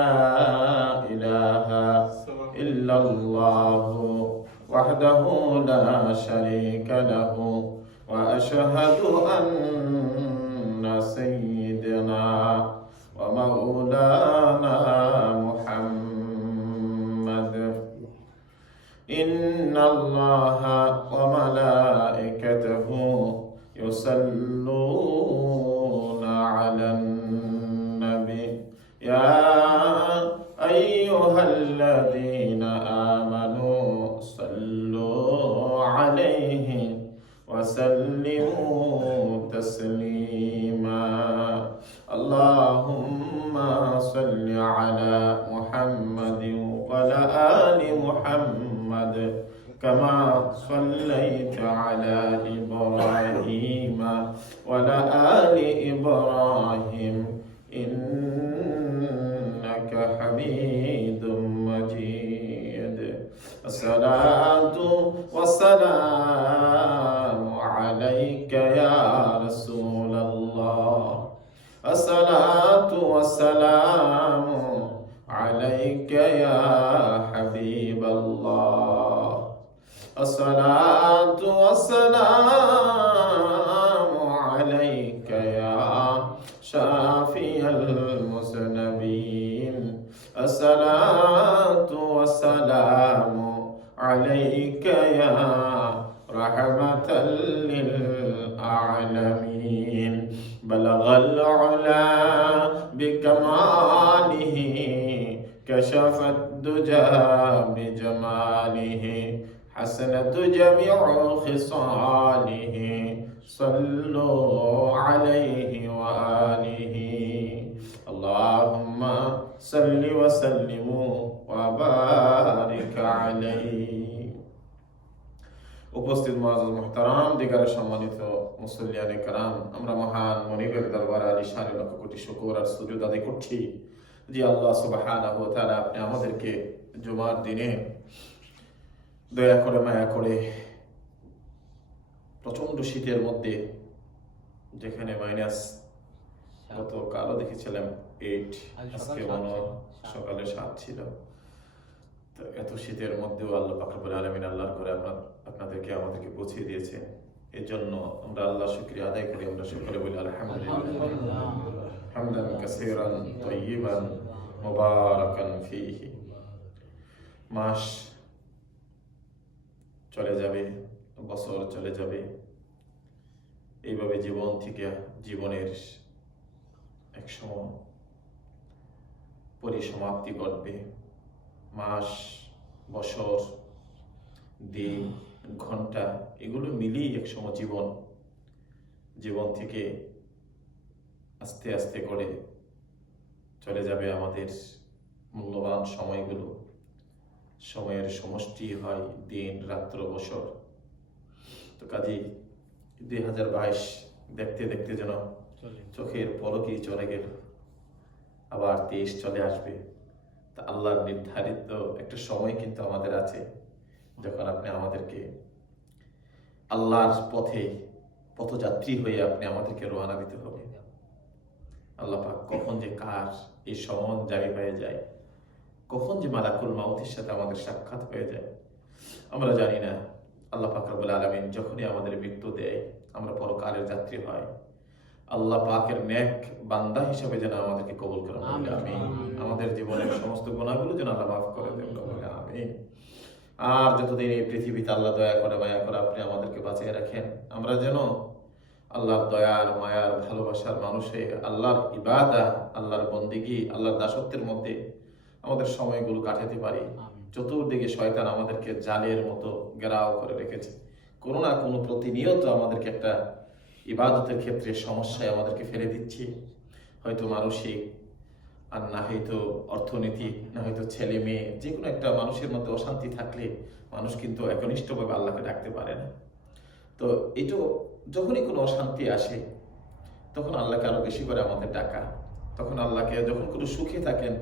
لا إله إلا الله وحده لا شريك له وأشهد أن سيدنا ومولانا محمد إن الله وملائكته يصلون على النبي يا أيها الذين آمنوا صلوا عليه وسلموا تسليما اللهم صل على محمد وعلى آل محمد كما صليت على إبراهيم وعلى آل إبراهيم إنك حميد مجيد الصلاة والسلام عليك يا رسول الله الصلاة والسلام عليك يا حبيب الله الصلاة والسلام عليك يا شافي المذنبين الصلاة والسلام عليك يا رحمة للعالمين بلغ العلا بكماله كشف الدجى بجماله حسنت جميع خصاله صلوا عليه وآله اللهم صل وسلم وبارك عليه উপস্থিত মুআজ্জাজ মুহতারাম দিগারে সম্মানিত মুসল্লিয়ানে কেরাম, আমরা মহান মনিবের দরবারে আলিশানে লক্ষ কোটি শুকর আর সুজুদ আদায় করছি যে আল্লাহ সুবহানাহু ওয়া তাআলা আপনি আমাদেরকে জুমার দিনে দয়া করে মায়া করে প্রচন্ড শীতের মধ্যে, যেখানে মাইনাস গতকালও দেখেছিলাম 8, আজকে মনে সকালে 7 ছিল, তো এত শীতের মধ্যেও আল্লাহ পাক রব্বুল আলামিন আল্লাহর করে আপনাদেরকে আমাদেরকে পৌঁছে দিয়েছে। এর জন্য আমরা আল্লাহর শুকরিয়া আদায় করি। আমরা সকলে বলি আলহামদুলিল্লাহ হামদান কাসীরান তাইয়িবান মুবারাকান ফীহি। মাস চলে যাবে, বছর চলে যাবে, এইভাবে জীবন থেকে জীবনের এক সময় পরিসমাপ্তি ঘটবে। মাস, বছর, দিন, ঘন্টা এগুলো মিলিয়ে এক সময় জীবন থেকে আস্তে আস্তে করে চলে যাবে আমাদের মূল্যবান সময়গুলো। সময়ের সমষ্টি হয় দিন, রাত্র, বছর। তো কাজেই 2022 দেখতে দেখতে যেন চোখের পলকেই চলে গেল, আবার 23 চলে আসবে। তা আল্লাহর নির্ধারিত একটা সময় কিন্তু আমাদের আছে, যখন আপনি আমাদেরকে আল্লাহর পথযাত্রী হয়ে আপনি আমাদেরকে রওনা দিতে হবে। আল্লাহ পাক কখন যে কার এই সমন জারি হয়ে যায়, কখন যে মালাকুল মাউতের সাথে আমাদের সাক্ষাৎ হয়ে যায় আমরা জানি না। আল্লাহ পাক রব্বুল আলামিন যখনই আমাদের মৃত্যু দেয়, আমরা পরকালের যাত্রী হয়। আল্লাহ পাকের নেক বান্দা হিসাবে যেন আমাদেরকে কবুল করেন, আমিন। আমাদের জীবনের সমস্ত গুনাহগুলো যেন আল্লাহ মাফ করে দেন, আমিন। আর যতদিন এই পৃথিবীতে আল্লাহ দয়া করে মায়া করে আপনি আমাদেরকে বাঁচিয়ে রাখেন, আমরা যেন আল্লাহর দয়ার মায়ার ভালোবাসার মানুষে আল্লাহর ইবাদত, আল্লাহর বন্দেগী, আল্লাহর দাসত্বের মধ্যে আমাদের সময়গুলো কাটাতে পারি। চতুর্দিকে শয়তান আমাদেরকে জালের মতো ঘেরাও করে রেখেছে, কোনো না কোনো প্রতিনিয়ত আমাদেরকে একটা ইবাদতের ক্ষেত্রে সমস্যায় আমাদেরকে ফেলে দিচ্ছে। হয়তো মানসিক, আর না হয়তো অর্থনৈতিক, না হয়তো ছেলে মেয়ে, যে কোনো একটা মানুষের মধ্যে অশান্তি থাকলে মানুষ কিন্তু একনিষ্ঠভাবে আল্লাহকে ডাকতে পারে না। তো এটা যখনই কোনো অশান্তি আসে তখন আল্লাহকে আরো বেশি করে আমাদের ডাকা, তখন আল্লাহকে, যখন কোনো সুখে থাকেন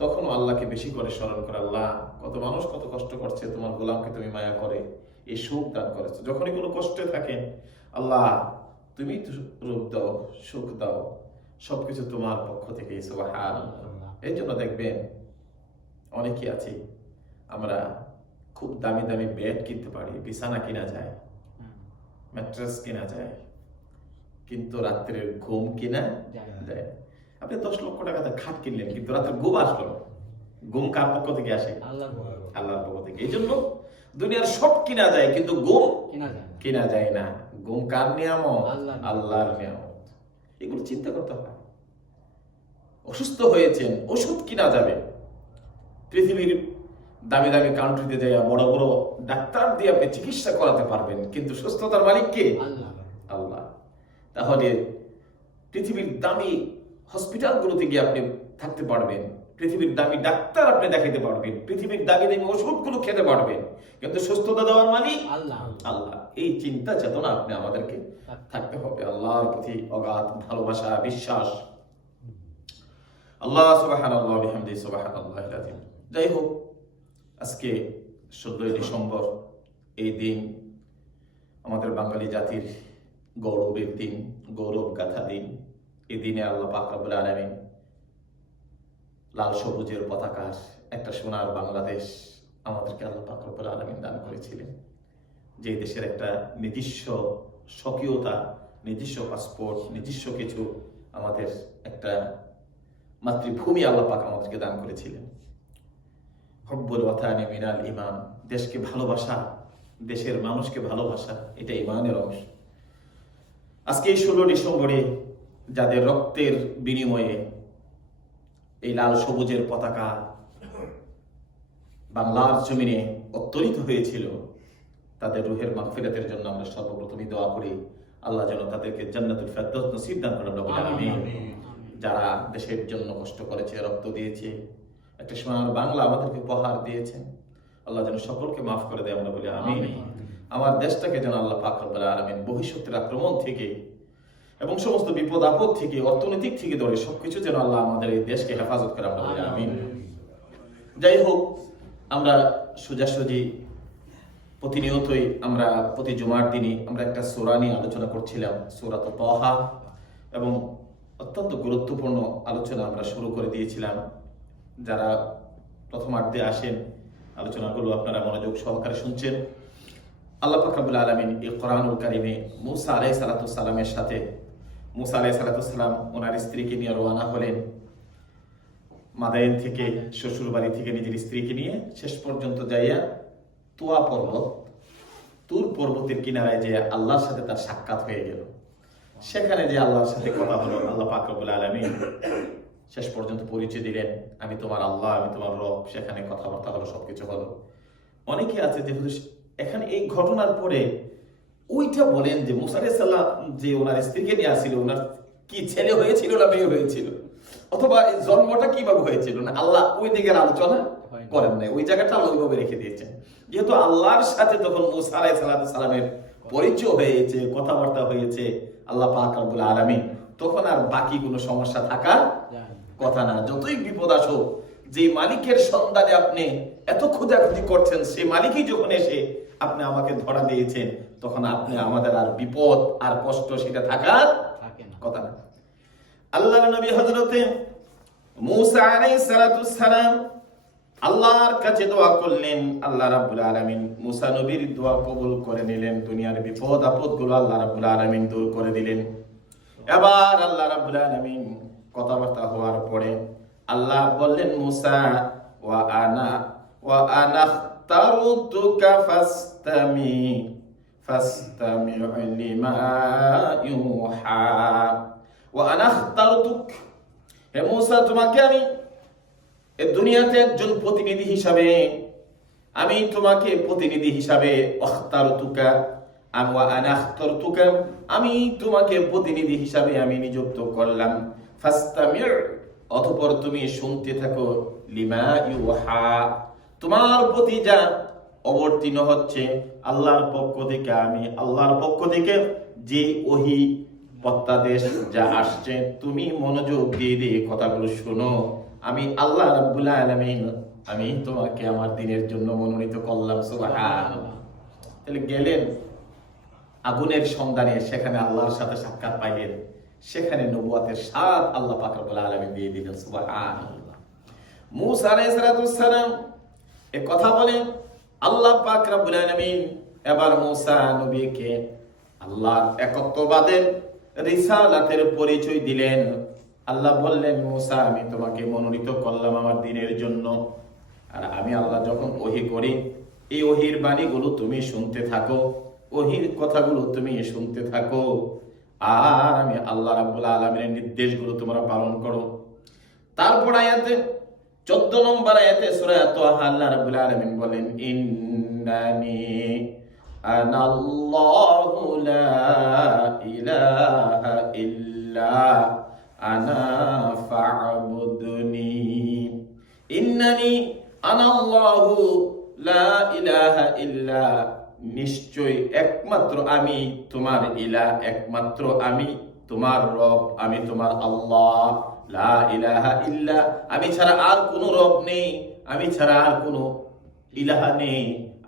তখন আল্লাহকে বেশি করে স্মরণ করে, আল্লাহ কত মানুষ কত কষ্ট করছে, তোমার গোলামকে তুমি মায়া করে এই সুখ দান করেছো। যখনই কোনো কষ্টে থাকেন, আল্লাহ তুমি রূপ দাও, সুখ দাও, সবকিছু তোমার পক্ষ থেকে। সুবহানাল্লাহ। এই জন্য দেখবেন অনেকে আছি আমরা খুব দামি দামি বেড কিনতে পারি, বিছানা কিনা যায়, ম্যাট্রেস কিনা যায়, কিন্তু রাত্রের ঘুম কিনা যায়। আপনি 10 লক্ষ টাকাতে খাট কিনলেন, কিন্তু রাত্রে ঘুম আসলো না। ঘুম কার পক্ষ থেকে আসে? আল্লাহর পক্ষ থেকে। এই জন্য দুনিয়ার সব কিনা যায়, কিন্তু ঘুম কিনা যায় না। ঘুম কার নিয়ামত? আল্লাহর নিয়ামত। এগুলো চিন্তা করতে হয়। অসুস্থ হয়েছেন, ওষুধ কিনা যাবে, পৃথিবীর দামি দামি কান্ট্রিতে যাইয়া বড় বড় ডাক্তার দিয়ে আপনি চিকিৎসা করাতে পারবেন, কিন্তু সুস্থতার মালিক কে? আল্লাহ। তাহলে পৃথিবীর দামি হসপিটালগুলোতে গিয়ে আপনি থাকতে পারবেন, পৃথিবীর দামি ডাক্তার আপনি দেখাইতে পারবেন, পৃথিবীর দামি দামি ওষুধগুলো খেতে পারবেন, কিন্তু সুস্থতা দেওয়ার মালিক আল্লাহ। এই চিন্তা চেতনা আপনি আমাদেরকে থাকতে হবে। আল্লাহর প্রতি অগাধ ভালোবাসা, বিশ্বাস। আল্লাহ সুবহানাল্লাহ বিহামদিহি সুবহানাল্লাহিল আযীম। যাই হোক, আজকে ১৪ই ডিসেম্বর, এই দিন আমাদের বাঙালি জাতির গৌরবের দিন, গৌরব গাথা দিন। এই দিনে আল্লাহ পাক রব্বুল আলামিন লাল সবুজের পতাকার একটা সোনার বাংলাদেশ আমাদেরকে আল্লাহ পাক রব্বুল আলামিন দান করেছিলেন। যে দেশের একটা নিজস্ব স্বকীয়তা, নিজস্ব পাসপোর্ট, নিজস্ব কিছু আমাদের একটা মাতৃভূমি আল্লাহ পাক আমাদেরকে দান করেছিলেন। হব্বুল ওয়াতানি মিনাল ঈমান। দেশকে ভালোবাসা, দেশের মানুষকে ভালোবাসা, এটা ঈমানের অংশ। আজকে এই 16 ডিসেম্বরে যাদের রক্তের বিনিময়ে এই লাল সবুজের পতাকা বাংলার জমিনে উত্তোলিত হয়েছিল, তাদের রুহের মাগফিরাতের জন্য আমরা সর্বপ্রথমই দোয়া করি, আল্লাহ যেন তাদেরকে জান্নাতুল ফেরদৌস নসিব দান করেন রব্বুল আলামিন। যারা দেশের জন্য কষ্ট করেছে, রক্ত দিয়েছে, একটা সোনার বাংলা আমাদেরকে উপহার দিয়েছেন, আল্লাহ যেন সকলকে মাফ করে দেয়, আমরা বলি আমিন। আমার দেশটাকে যেন আল্লাহ পাক রব্বুল আলামিন বহিঃশক্তির আক্রমণ থেকে এবং সমস্ত বিপদ আপদ থেকে, অর্থনৈতিক থেকে ধরে সবকিছু যেন আল্লাহ আমাদের এই দেশকে হেফাজত করে, আমরা বলি আমিন। যাই হোক, আমরা সোজাসুজি প্রতিনিয়তই আমরা প্রতি জুমার দিনই আমরা একটা সূরা নিয়ে আলোচনা করছিলাম, সূরাত তাহা, এবং অত্যন্ত গুরুত্বপূর্ণ আলোচনা আমরা শুরু করে দিয়েছিলাম। যারা প্রথমার্ধে আসেন, আলোচনাগুলো আপনারা মনোযোগ সহকারে শুনছেন। আল্লাহ পাক রব্বুল আলামিন এই কোরআনুল কারীমে মুসা আলাইহিস সালাতু সালামের সাথে, মুসা আলাইহিস সালাতু সালাম ওনার স্ত্রীকে নিয়ে রওনা হলেন মাদায়েন থেকে, শ্বশুর বাড়ি থেকে নিজের স্ত্রীকে নিয়ে শেষ পর্যন্ত যাইয়া তুয়া পর্বত, তুর পর্বতের কিনারায় যে আল্লাহর সাথে তার সাক্ষাৎ হয়ে গেল। সেখানে যে আল্লাহর সাথে কথা হলো, আল্লাহ পাক রব্বুল আলামিন শেষ পর্যন্ত পরিচয় দিলেন, আমি তোমার আল্লাহ, আমি তোমার রব। সেখানে কথাবার্তা হলো, সবকিছু হলো। অনেকে আছে যে এখানে এই ঘটনার পরে ওইটা বলেন যে মুসা আলাইহিস সালাম যে ওনার স্ত্রীকে নিয়ে আসছিল, ওনার কি ছেলে হয়েছিল না মেয়ে হয়েছিল, অথবা এই জন্মটা কিভাবে হয়েছিল, না আল্লাহ ওই দিকের আলোচনা করেন নাই। ওই জায়গাটা আল্লাহ ওইভাবে রেখে দিয়েছেন। যেহেতু আল্লাহর সাথে তখন মুসা আলাইহিস সালামের পরিচয় হয়েছে, কথাবার্তা হয়েছে আল্লাহ পাক রব্বুল আলামিন, তখন আর বাকি কোনো সমস্যা থাকার কথা না। যতই বিপদ আসুক, যে মালিকের সন্ধানে আপনি এত খোঁজাখুঁজি করছেন, সেই মালিকই যখন এসে আপনি আমাকে ধরা দিয়েছেন, তখন আপনি আমাদের আর বিপদ আর কষ্ট সেটা থাকার কথা না। আল্লাহর নবী হযরতে মূসা আলাইহিস সালাতু সালাম আল্লাহর কাছে দোয়া করলেন, আল্লাহ রাব্বুল আলামিন মূসা নবীর দোয়া কবুল করে নিলেন। দুনিয়ার বিপদ আপদ গুলো আল্লাহ রাব্বুল আলামিন দূর করে দিলেন। এবার আল্লাহ রাব্বুল আলামিন কথাবার্তা হওয়ার পরে আল্লাহ বললেন, মূসা ওয়া আনা ইখতারতুকা ফাসতামি লিমা ইউহা। ওয়া আনা ইখতারতুক, হে মূসা, তোমাকে আমি এই দুনিয়াতে একজন প্রতিনিধি হিসাবে, আমি তোমাকে প্রতিনিধি হিসাবে ইখতারতুকা, ওয়া আনা ইখতারতুকা, আমি তোমাকে প্রতিনিধি হিসাবে আমি নিযুক্ত করলাম। ফাসতামি, অতঃপর তুমি শুনতে থাকো, লিমা ইউহা, তোমার প্রতি যা অবতীর্ণ হচ্ছে আল্লাহর পক্ষ থেকে, আমি আল্লাহর পক্ষ থেকে যে ওহী প্রত্যাদেশ যা আসছে, তুমি মনোযোগ দিয়ে কথাগুলো শোনো। আমি আল্লাহ রাব্বুল আলামিন, আমি তোমাকে আমার দিনের জন্য মনোনীত করলাম। সুবহানাল্লাহ। তাহলে গেলেন আগুনের সন্ধানে, সেখানে আল্লাহর সাথে সাক্ষাৎ পাইলেন, সেখানে নবুয়তের স্বাদ আল্লাহ পাক রব্বুল আলামিন দিয়ে দিলেন। সুবহানাল্লাহ। মূসা আলাইহিস সালাম এ কথা বলে আল্লাহ পাক রব্বুল আলামিন এবার মূসা নবীকে আল্লাহর একত্ববাদের রিসালাতের পরিচয় দিলেন। আল্লাহ বললেন, মূসা আমি তোমাকে মনোনীত করলাম আমার দ্বীনের জন্য, আর আমি আল্লাহ যখন ওহী করি এই ওহীর বাণীগুলো তুমি শুনতে থাকো, ওহীর কথাগুলো তুমি শুনতে থাকো, আর আমি আল্লাহ রাব্বুল আলামিনের নির্দেশগুলো তোমরা পালন করো। তারপর আয়াতে 14 নম্বর আয়াতে সূরা তাহা আল্লাহ রাব্বুল আলামিন বলেন, ইন্নানি আনাল্লাহু লা ইলাহা ইল্লা আনা ফা'বুদনি। ইন্নানি আনাল্লাহু লা ইলাহা ইল্লা, নিশ্চয় একমাত্র আমি তোমার ইলাহ, একমাত্র আমি তোমার রব, আমি তোমার আল্লাহ। লা ইলাহা ইল্লা, আমি ছাড়া আর কোনো রব নেই, আমি ছাড়া আর কোনো ইলাহা নেই,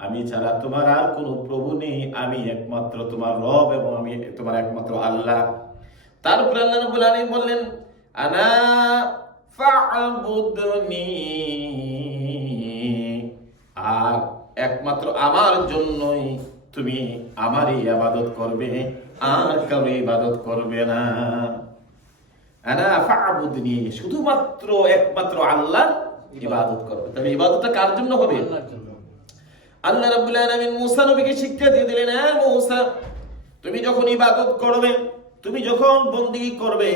আমি ছাড়া তোমার আর কোনো প্রভু নেই, আমি একমাত্র তোমার রব এবং আমি তোমার একমাত্র আল্লাহ। তারপর আল্লাহ রাব্বুল আলামিন বললেন, আনা ফা'বুদনি, আর একমাত্র আমার জন্যই তুমি আমারই ইবাদত করবে, আর কারো ইবাদত করবে না। আনা ফা'বুদনি, শুধুমাত্র একমাত্র আল্লাহর ইবাদত করবে। তবে ইবাদতটা কার জন্য হবে? আল্লাহ রাব্বুল আলামিন মূসা নবীকে শিক্ষা দিয়ে দিলেন, হ্যাঁ মূসা, তুমি যখন ইবাদত করবে, তুমি যখন বন্দেগী করবে,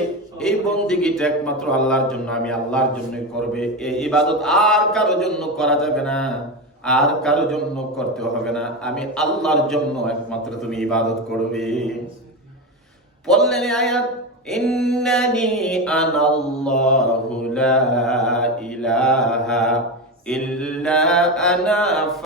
এই বন্দেগীটা একমাত্র আল্লাহর জন্য, আমি আল্লাহর জন্যই করবে। এই ইবাদত আর কারো জন্য করা যাবে না, আর কারো জন্য করতে হবে না, আমি আল্লাহর জন্য একমাত্র তুমি ইবাদত করবে। পড়লেন আয়াত, ইন্নানি আনাল্লাহু লা ইলাহা ইল্লা আনা